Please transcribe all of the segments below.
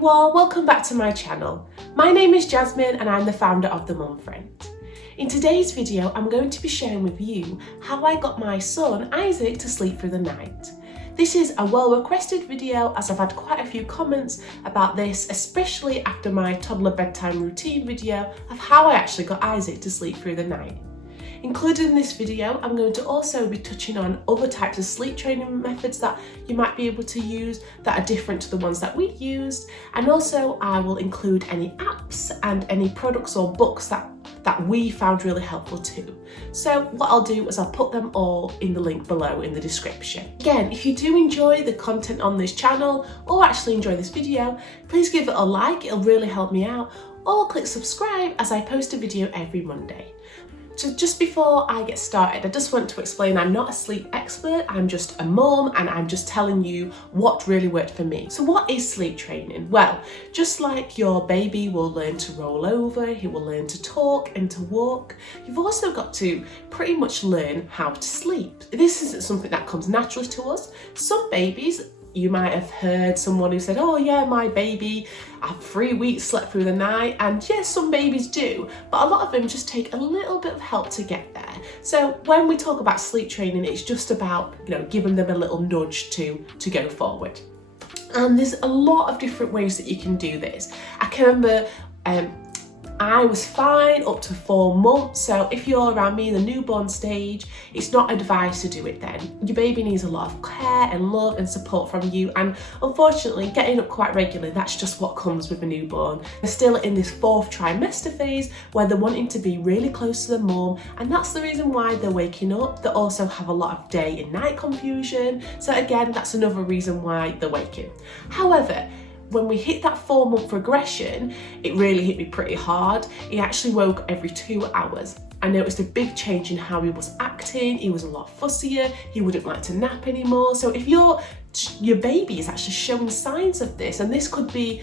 you all, welcome back to my channel. My name is Jasmine and I'm the founder of The Mum Friend. In today's video, I'm going to be sharing with you how I got my son Isaac to sleep through the night. This is a well requested video as I've had quite a few comments about this, especially after my toddler bedtime routine video of how I actually got Isaac to sleep through the night. Included in this video, I'm going to also be touching on other types of sleep training methods that you might be able to use that are different to the ones that we used, and also I will include any apps and any products or books that we found really helpful too. So what I'll do is I'll put them all in the link below in the description. Again, if you do enjoy the content on this channel or actually enjoy this video, please give it a like, it'll really help me out, or click subscribe as I post a video every Monday. So just before I get started, I just want to explain I'm not a sleep expert, I'm just a mum and I'm just telling you what really worked for me. So what is sleep training? Well, just like your baby will learn to roll over, he will learn to talk and to walk, you've also got to pretty much learn how to sleep. This isn't something that comes naturally to us. Some babies, you might have heard someone who said, oh yeah, my baby at 3 weeks slept through the night, and yes, some babies do, but a lot of them just take a little bit of help to get there. So when we talk about sleep training, it's just about, giving them a little nudge to go forward. And there's a lot of different ways that you can do this. I can remember I was fine up to 4 months, so if you're around me in the newborn stage, it's not advised to do it then. Your baby needs a lot of care and love and support from you, and unfortunately getting up quite regularly, that's just what comes with a newborn. They're still in this 4th trimester phase where they're wanting to be really close to their mum, and that's the reason why they're waking up. They also have a lot of day and night confusion, so again, that's another reason why they're waking. However, when we hit that 4-month regression, it really hit me pretty hard. He actually woke every 2 hours. I noticed a big change in how he was acting. He was a lot fussier. He wouldn't like to nap anymore. So if your baby is actually showing signs of this, and this could be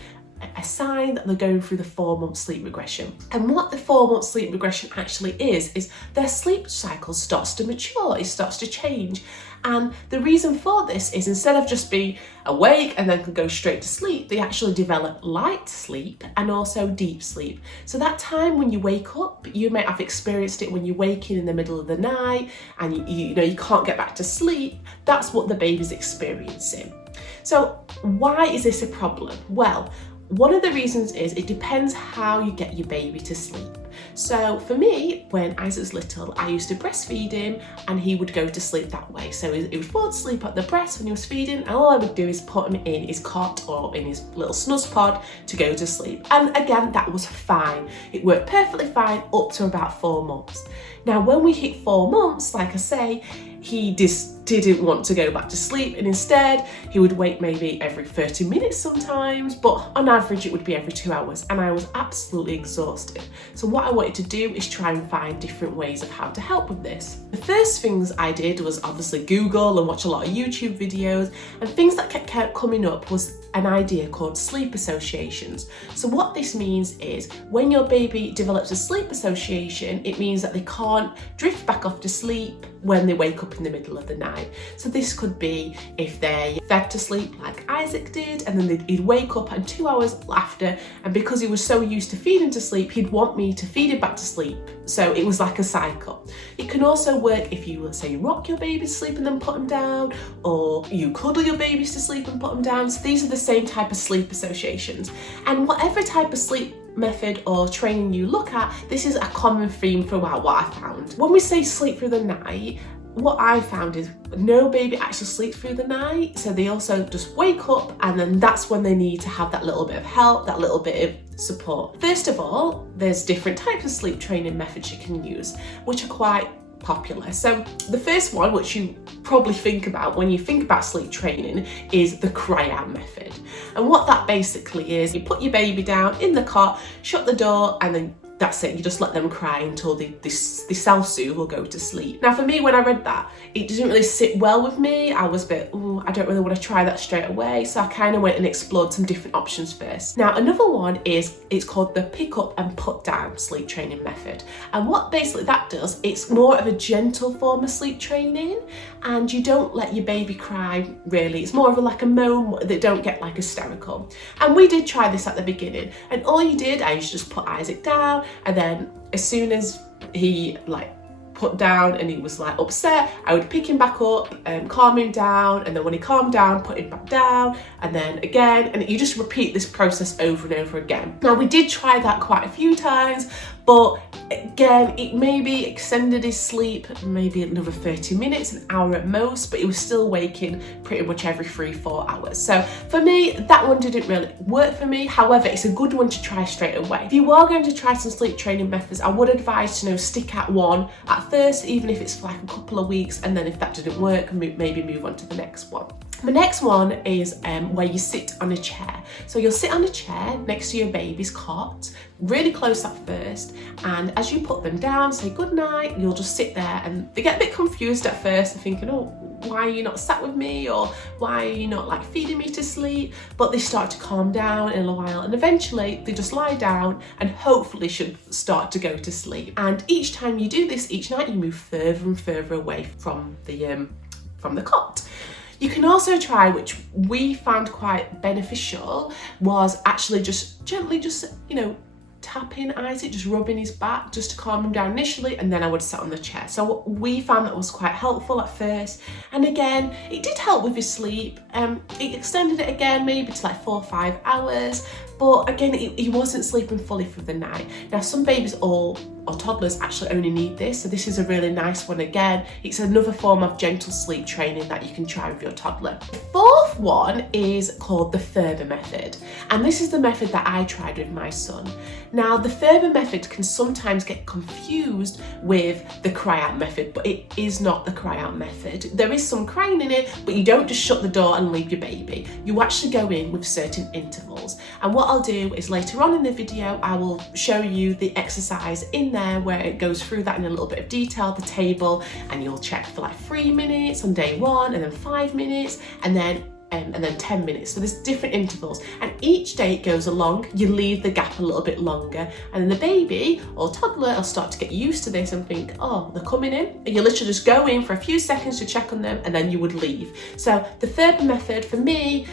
a sign that they're going through the 4-month sleep regression. And what the 4-month sleep regression actually is their sleep cycle starts to mature, it starts to change. And the reason for this is instead of just being awake and then can go straight to sleep, they actually develop light sleep and also deep sleep. So that time when you wake up, you might have experienced it when you're waking in the middle of the night and you can't get back to sleep. That's what the baby's experiencing. So why is this a problem? Well, one of the reasons is it depends how you get your baby to sleep. So for me, when Isaac was little, I used to breastfeed him and he would go to sleep that way. So he would fall asleep at the breast when he was feeding, and all I would do is put him in his cot or in his little snooze pod to go to sleep. And again, that was fine. It worked perfectly fine up to about 4 months. Now, when we hit 4 months, like I say, he just didn't want to go back to sleep, and instead he would wake maybe every 30 minutes sometimes, but on average it would be every 2 hours, and I was absolutely exhausted. So what I wanted to do is try and find different ways of how to help with this. The first things I did was obviously Google and watch a lot of YouTube videos, and things that kept coming up was an idea called sleep associations. So what this means is when your baby develops a sleep association, it means that they can't drift back off to sleep when they wake up in the middle of the night. So this could be if they fed to sleep like Isaac did, and then he'd wake up and 2 hours after, and because he was so used to feeding to sleep, he'd want me to feed him back to sleep. So it was like a cycle. It can also work if you, let's say, rock your baby to sleep and then put him down, or you cuddle your babies to sleep and put them down. So these are the same type of sleep associations. And whatever type of sleep method or training you look at, this is a common theme throughout what I found. When we say sleep through the night, what I found is no baby actually sleeps through the night, so they also just wake up, and then that's when they need to have that little bit of help, that little bit of support. First of all, there's different types of sleep training methods you can use, which are quite popular. So the first one, which you probably think about when you think about sleep training, is the cry-out method. And what that basically is, you put your baby down in the cot, shut the door, and then that's it, you just let them cry until they self-soothe or go to sleep. Now for me, when I read that, it didn't really sit well with me. I was a bit, I don't really want to try that straight away. So I kind of went and explored some different options first. Now another one is, it's called the pick up and put down sleep training method. And what basically that does, it's more of a gentle form of sleep training, and you don't let your baby cry really. It's more of like a moan, they don't get like hysterical. And we did try this at the beginning, and all you did, I used to just put Isaac down, and then as soon as he like put down and he was like upset, I would pick him back up and calm him down, and then when he calmed down, put him back down, and then again, and you just repeat this process over and over again. Now we did try that quite a few times, but again, it maybe extended his sleep maybe another 30 minutes, an hour at most, but he was still waking pretty much every 3-4 hours. So for me, that one didn't really work for me. However, it's a good one to try straight away. If you are going to try some sleep training methods, I would advise to stick at one at first, even if it's for like a couple of weeks, and then if that didn't work, maybe move on to the next one. The next one is where you sit on a chair. So you'll sit on a chair next to your baby's cot, really close at first, and as you put them down, say good night, you'll just sit there, and they get a bit confused at first. They're thinking, oh, why are you not sat with me, or why are you not like feeding me to sleep? But they start to calm down in a while, and eventually they just lie down and hopefully should start to go to sleep. And each time you do this, each night you move further and further away from the cot. You can also try, which we found quite beneficial, was actually just gently tapping Isaac, just rubbing his back just to calm him down initially, and then I would sit on the chair. So we found that was quite helpful at first, and again, it did help with his sleep. It extended it again maybe to like 4 or 5 hours, but again, he wasn't sleeping fully through the night. Now some babies or toddlers actually only need this, so this is a really nice one. Again, it's another form of gentle sleep training that you can try with your toddler. The fourth one is called the Ferber method, and this is the method that I tried with my son. Now the Ferber method can sometimes get confused with the cry out method, but it is not the cry out method. There is some crying in it, but you don't just shut the door and leave your baby. You actually go in with certain intervals, and what I'll do is later on in the video I will show you the exercise in there where it goes through that in a little bit of detail, the table, and you'll check for like 3 minutes on day 1, and then 5 minutes, and then 10 minutes. So there's different intervals, and each day it goes along, you leave the gap a little bit longer, and then the baby or toddler will start to get used to this and think, oh, they're coming in, and you literally just go in for a few seconds to check on them, and then you would leave. So the Ferber method for me,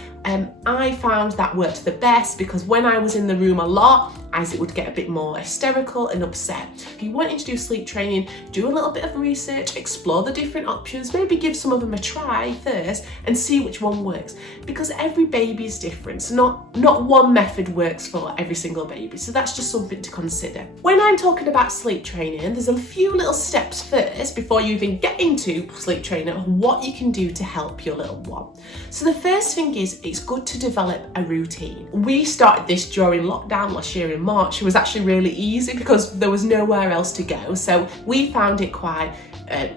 I found that worked the best, because when I was in the room a lot, Isaac would get a bit more hysterical and upset. If you wanted to do sleep training, do a little bit of research, explore the different options, maybe give some of them a try first and see which one works, because every baby is different. So not one method works for every single baby. So that's just something to consider. When I'm talking about sleep training, there's a few little steps first before you even get into sleep training of what you can do to help your little one. So the first thing is, it's good to develop a routine. We started this during lockdown last year in March. It was actually really easy because there was nowhere else to go. So we found it quite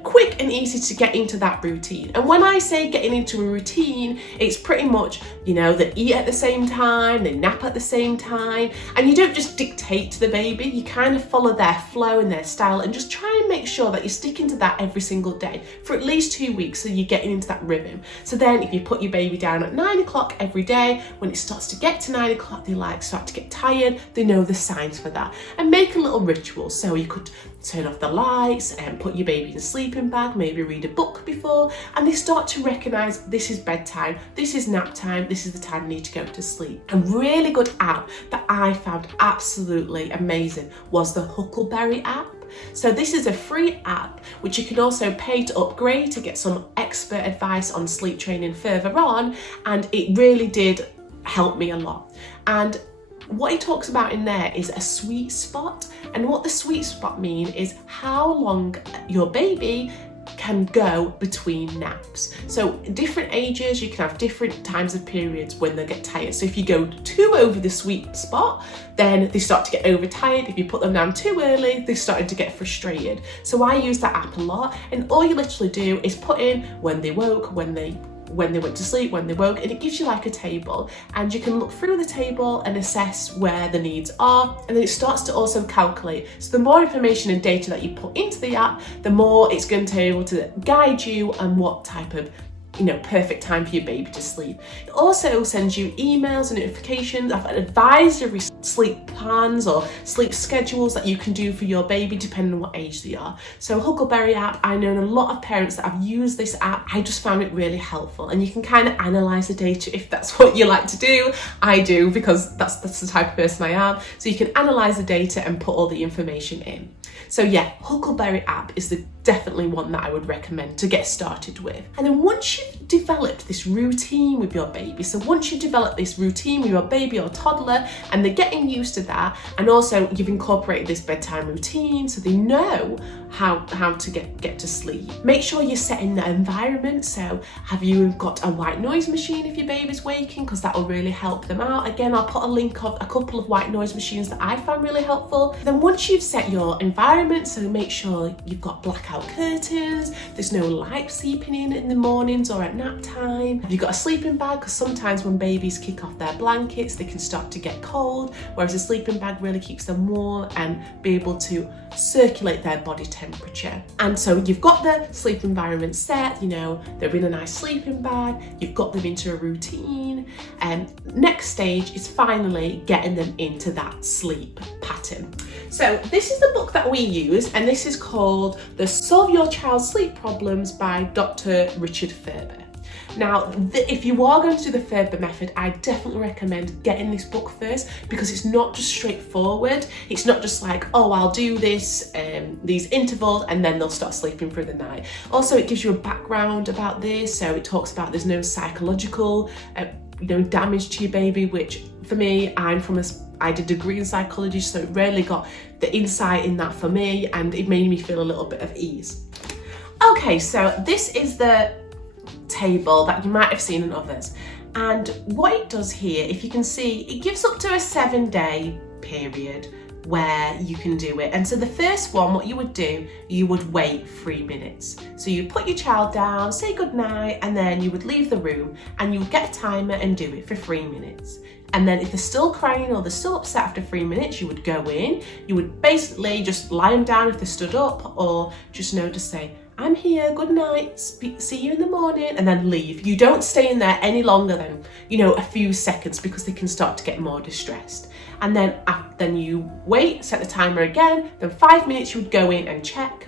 quick and easy to get into that routine. And when I say getting into a routine, it's pretty much, they eat at the same time, they nap at the same time, and you don't just dictate to the baby, you kind of follow their flow and their style, and just try and make sure that you're sticking to that every single day for at least 2 weeks, so you're getting into that rhythm. So then if you put your baby down at 9 o'clock every day, when it starts to get to 9 o'clock, they start to get tired, they know the signs for that. And make a little ritual. So you could turn off the lights and put your baby in a sleeping bag, maybe read a book before, and they start to recognise this is bedtime, this is nap time, this is the time I need to go to sleep. A really good app that I found absolutely amazing was the Huckleberry app. So this is a free app which you can also pay to upgrade to get some expert advice on sleep training further on, and it really did help me a lot. And what it talks about in there is a sweet spot, and what the sweet spot mean is how long your baby can go between naps. So different ages, you can have different times of periods when they get tired. So if you go too over the sweet spot, then they start to get overtired. If you put them down too early, they're starting to get frustrated. So I use that app a lot, and all you literally do is put in when they woke, when they when they went to sleep, when they woke, and it gives you like a table, and you can look through the table and assess where the needs are, and then it starts to also calculate. So the more information and data that you put into the app, the more it's going to be able to guide you on what type of perfect time for your baby to sleep. It also sends you emails and notifications of advisory sleep plans or sleep schedules that you can do for your baby depending on what age they are. So Huckleberry app, I know a lot of parents that have used this app. I just found it really helpful, and you can kind of analyze the data if that's what you like to do. I do, because that's the type of person I am. So you can analyze the data and put all the information in. So yeah, Huckleberry app is definitely one that I would recommend to get started with. And then once you've developed this routine with your baby, so once you've developed this routine with your baby or toddler and they're getting used to that, and also you've incorporated this bedtime routine so they know how to get to sleep, make sure you're setting the environment. So have you got a white noise machine if your baby's waking, because that will really help them out. Again, I'll put a link of a couple of white noise machines that I found really helpful. Then once you've set your environment, so make sure you've got blackout curtains, there's no light seeping in the mornings or at nap time. Have you got a sleeping bag? Because sometimes when babies kick off their blankets, they can start to get cold, whereas a sleeping bag really keeps them warm and be able to circulate their body temperature. And so you've got the sleep environment set, they're in a nice sleeping bag, you've got them into a routine, and next stage is finally getting them into that sleep pattern. So this is the book that we use, and this is called The Solve Your Child's Sleep Problems by Dr. Richard Ferber. Now, if you are going to do the Ferber method, I definitely recommend getting this book first, because it's not just straightforward. It's not just like, oh, I'll do this, these intervals, and then they'll start sleeping through the night. Also, it gives you a background about this. So it talks about there's no psychological, damage to your baby, which for me, I did a degree in psychology, so it really got the insight in that for me, and it made me feel a little bit of ease. Okay, so this is the table that you might have seen in others, and what it does here, if you can see, it gives up to a 7-day period where you can do it. And so the first one, what you would do, you would wait 3 minutes. So you put your child down, say good night, and then you would leave the room and you would get a timer and do it for 3 minutes. And then if they're still crying or they're still upset after 3 minutes, you would go in, you would basically just lie them down if they stood up, or just say, I'm here, good night, see you in the morning, and then leave. You don't stay in there any longer than, a few seconds, because they can start to get more distressed. And then you wait, set the timer again, then 5 minutes you would go in and check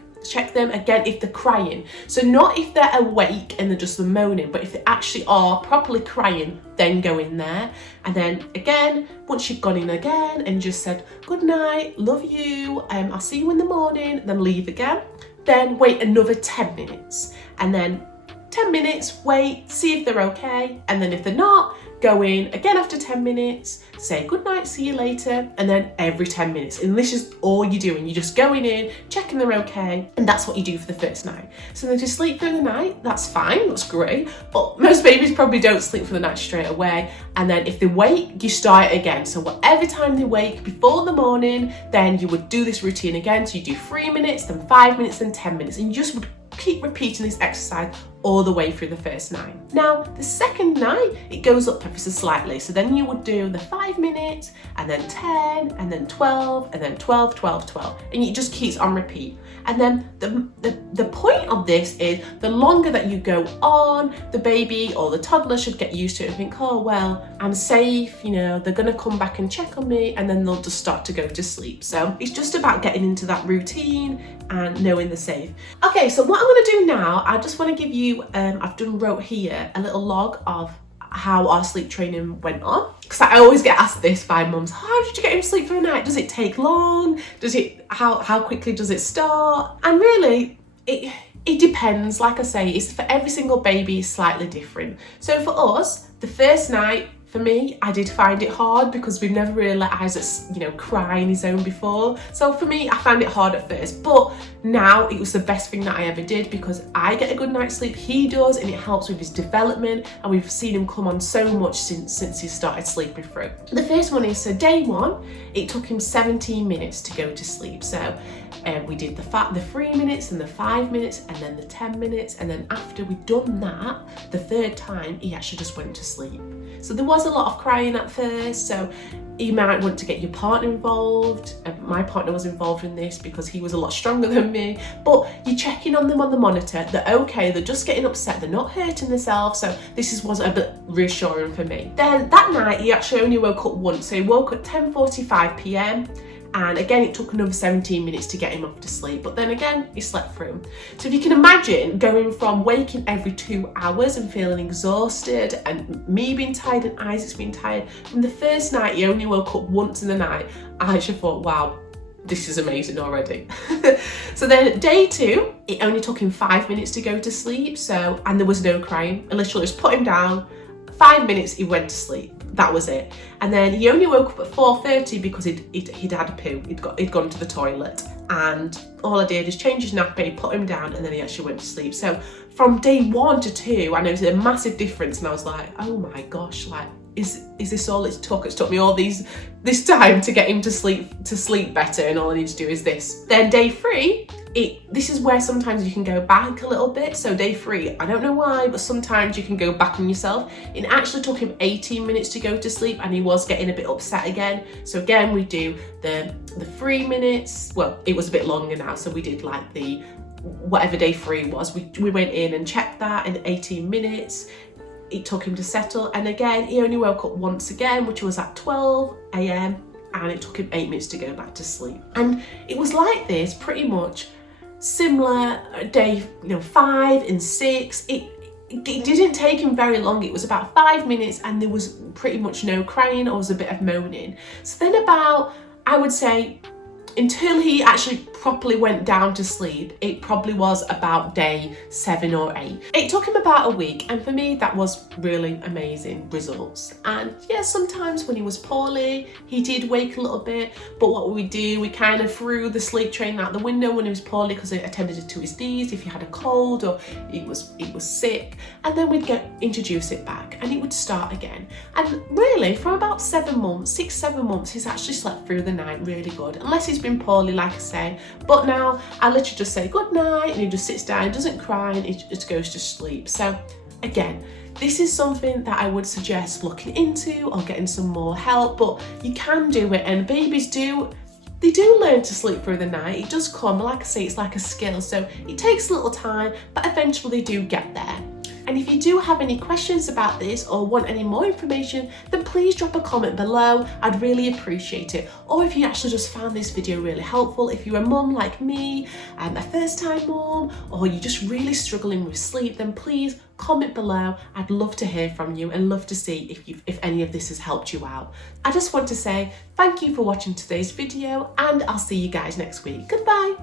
them again if they're crying. So not if they're awake and they're just moaning, but if they actually are properly crying, then go in there. And then again, once you've gone in again and just said, good night, love you, I'll see you in the morning, then leave again. Then wait another 10 minutes, and then 10 minutes, wait, see if they're okay, and then if they're not, go in again after 10 minutes, say good night, see you later, and then every 10 minutes. And this is all you're doing. You're just going in, checking they're okay, and that's what you do for the first night. So they just sleep through the night, that's fine, that's great, but most babies probably don't sleep for the night straight away. And then if they wake, you start again. So whatever time they wake before the morning, then you would do this routine again. So you do 3 minutes, then 5 minutes, then 10 minutes, and you just would keep repeating this exercise all the way through the first night. Now, the second night, it goes up ever so slightly. So then you would do the 5 minutes, and then 10, and then 12, and then 12, 12, 12. And it just keeps on repeat. And then the point of this is the longer that you go on, the baby or the toddler should get used to it and think, oh, well, I'm safe, they're gonna come back and check on me, and then they'll just start to go to sleep. So it's just about getting into that routine and knowing they're safe. Okay, so what I'm gonna do now, I just wanna give you, wrote here a little log of how our sleep training went on, because I always get asked this by mums, how did you get him to sleep for the night? Does it take long? How quickly does it start? And really, it depends. Like I say, it's for every single baby is slightly different. So for us, the first night, For me, I did find it hard because we've never really let Isaac, you know, cry on his own before. So for me, I found it hard at first, but now it was the best thing that I ever did because I get a good night's sleep, he does, and it helps with his development, and we've seen him come on so much since he started sleeping through. The first one is, so day one, it took him 17 minutes to go to sleep. So we did the 3 minutes and the 5 minutes and then the 10 minutes, and then after we'd done that, the third time, he actually just went to sleep. So there was a lot of crying at first, so you might want to get your partner involved. My partner was involved in this because he was a lot stronger than me, but you're checking on them on the monitor, they're okay, they're just getting upset, they're not hurting themselves, so this was a bit reassuring for me. Then that night he actually only woke up once, so he woke at 10:45 p.m. and again it took another 17 minutes to get him off to sleep, but then again he slept through. So if you can imagine going from waking every 2 hours and feeling exhausted and me being tired and Isaac's being tired, from the first night he only woke up once in the night, I just thought, wow, this is amazing already. So then day two, it only took him 5 minutes to go to sleep, so, and there was no crying. I literally just put him down, 5 minutes he went to sleep. That was it. And then he only woke up at 4:30 because he'd had a poo. He'd gone to the toilet, and all I did is change his nappy, put him down, and then he actually went to sleep. So from day 1 to 2, I noticed a massive difference, and I was like, oh my gosh, like, is this all it's took? It's took me all this time to get him to sleep better, and all I need to do is this. Then day 3, this is where sometimes you can go back a little bit. So day 3, I don't know why, but sometimes you can go back on yourself. It actually took him 18 minutes to go to sleep, and he was getting a bit upset again. So again, we do the 3 minutes. Well, it was a bit longer now, so we did like the whatever day 3 was. We went in and checked that in 18 minutes. It took him to settle, and again he only woke up once again, which was at 12 a.m. and it took him 8 minutes to go back to sleep. And it was like this pretty much similar day, 5 and 6. It didn't take him very long. It was about 5 minutes, and there was pretty much no crying or was a bit of moaning. So then about, I would say, until he actually properly went down to sleep, it probably was about day 7 or 8. It took him about a week, and for me that was really amazing results. And yeah, sometimes when he was poorly, he did wake a little bit, but what we do, we kind of threw the sleep train out the window when he was poorly, because it attended to his needs if he had a cold or he was sick, and then we'd introduce it back and it would start again. And really from about 7 months, 6-7 months, he's actually slept through the night really good, unless he's been poorly, like I say. But now I literally just say good night, and he just sits down, doesn't cry, and he just goes to sleep. So again, this is something that I would suggest looking into or getting some more help, but you can do it, and babies do learn to sleep through the night. It does come, like I say, it's like a skill, so it takes a little time, but eventually they do get there. And if you do have any questions about this or want any more information, then please drop a comment below. I'd really appreciate it. Or if you actually just found this video really helpful, if you're a mum like me, a first-time mum, or you're just really struggling with sleep, then please comment below. I'd love to hear from you and love to see if any of this has helped you out. I just want to say thank you for watching today's video, and I'll see you guys next week. Goodbye.